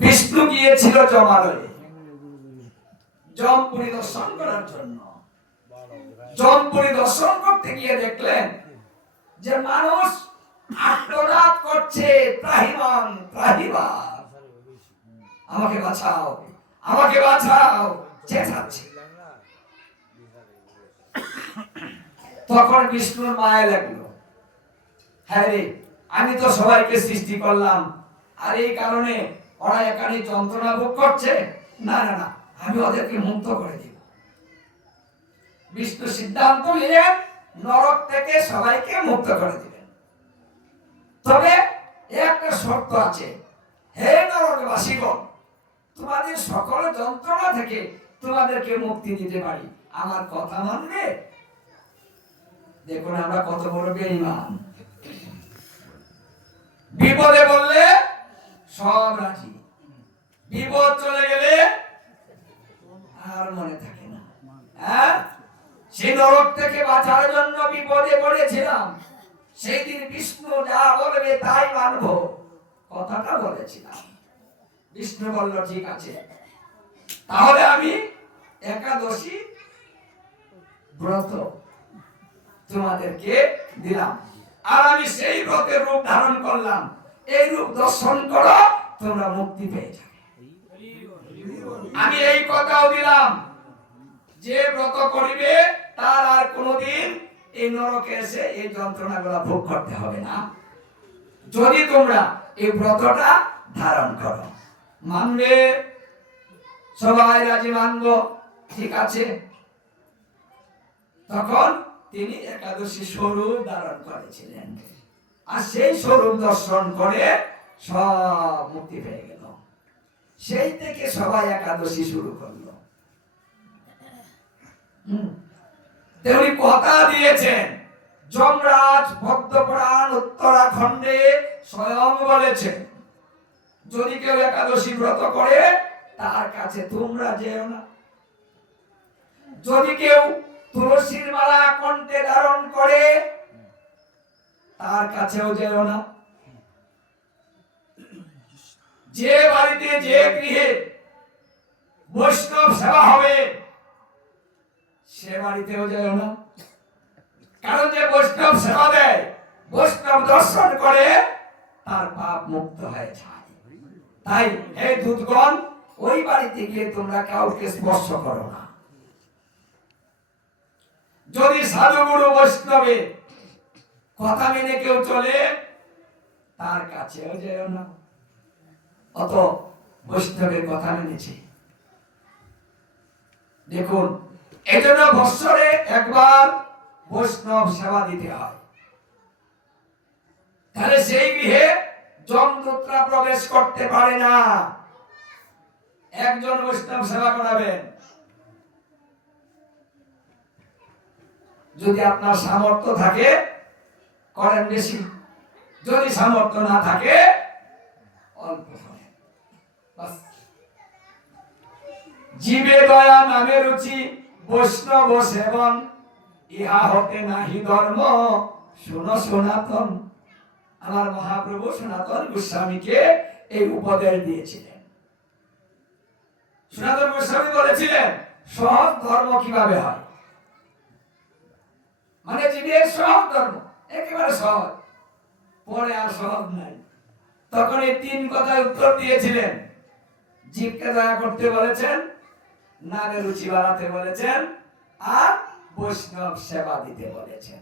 বিষ্ণু গিয়েছিল জমালয়ে যম পরিদর্শন করার জন্য। যম পরিদর্শন করতে গিয়ে দেখলেন যে মানুষ আর্তনাদ করছে, ত্রাহিমাং ত্রাহিমাং, আমাকে বাঁচাও আমাকে বাঁচাও, চেঁচাচ্ছে। তখন বিষ্ণুর মায়া লাগলো, হ্যাঁ রে, আমি তো সবাইকে সৃষ্টি করলাম, আর এই কারণে ওরা এখানে যন্ত্রণা ভোগ করছে, না না না, আমি ওদেরকে মুক্ত করে দিব। বিষ্ণু সিদ্ধান্ত নিলেন নরক থেকে সবাইকে মুক্ত করে দিবেন। তবে একটা শর্ত আছে, হে নরকবাসীগণ, তোমাদের সকল যন্ত্রণা থেকে তোমাদেরকে মুক্তি দিতে পারি, আমার কথা মানবে? দেখুন আমরা কত বড় বেঈমান। বিপদে বললে সব রাজি, বিপদ চলে গেলে আর মনে থাকে না। হ্যাঁ, সেই নরক থেকে বাঁচার জন্য বিপদে পড়েছিলাম, সেই দিন বিষ্ণু যা বলবে তাই মানবো, কথাটা বলেছিলাম। বিষ্ণু বলল ঠিক আছে, তাহলে আমি একাদশী ব্রত তোমাদেরকে দিলাম, আর আমি সেই ব্রতের রূপ ধারণ করলাম, এই রূপ দর্শন করো, তোমরা মুক্তি পেয়ে যাবে। আমি এই কথাও দিলাম, যে ব্রত করিবে তার আর কোনোদিন এই নরকে এসে এই যন্ত্রণাগুলো ভোগ করতে হবে না, যদি তোমরা এই ব্রতটা ধারণ করো। মানবে? সবাই রাজি, মানব, ঠিক আছে। তখন তিনি একাদশী স্বরূপ ধারণ করেছিলেন, আর সেই স্বরূপ দর্শন করে সব মুক্তি পেয়ে গেল। সেই থেকে সবাই একাদশী শুরু করলো। তেমনি কথা দিয়েছেন, যমরাজ পদ্মপুরাণ উত্তরাখণ্ডে স্বয়ং বলেছেন, যদি কেউ একাদশী ব্রত করে তার কাছে তোমরা যেও না। যদি কেউ তুলসীর মালা কণ্ঠে ধারণ করে তার কাছেও যেও না। যে বাড়িতে যে গৃহে বৈষ্ণব সেবা হবে সে বাড়িতেও যেও না, কারণ যে বৈষ্ণব সেবা দেয়, বৈষ্ণব দর্শন করে, তার পাপ মুক্ত হয়ে যায়। তাই হে দূতগণ, ওই বাড়িতে গিয়ে তোমরা কাউকে স্পর্শ করো না। যদি সাধুগুরু বৈষ্ণবে কথা মেনে কেউ চলে তার কাছেও যেও না, অত বৈষ্ণবের কথা মেনেছে। দেখুন, এজন্য বৎসরে একবার বৈষ্ণব সেবা দিতে হয়, তাহলে সেই গৃহে যমদূতরা প্রবেশ করতে পারে না। একজন বৈষ্ণব সেবা করাবেন। যদি আপনার সামর্থ্য থাকে করেন বেশি, যদি সামর্থ্য না থাকে অল্প করেন। জীবে দয়া নামে রুচি, বৈষ্ণব সেবন, ইহা হতে নাহি ধর্ম, শুনো সনাতন। আমার মহাপ্রভু সনাতন গোস্বামীকে এই উপদেশ দিয়েছিলেন। সনাতন গোস্বামী বলেছিলেন সহজ ধর্ম কিভাবে হয়, মানে জীবের সহজ ধর্ম একেবারে সহজ, পরে আর সহজ নাই। তখন এই তিন কথায় উত্তর দিয়েছিলেন। জীবকে দয়া করতে বলেছেন, নামে রুচি বাড়াতে বলেছেন, আর বৈষ্ণব সেবা দিতে বলেছেন।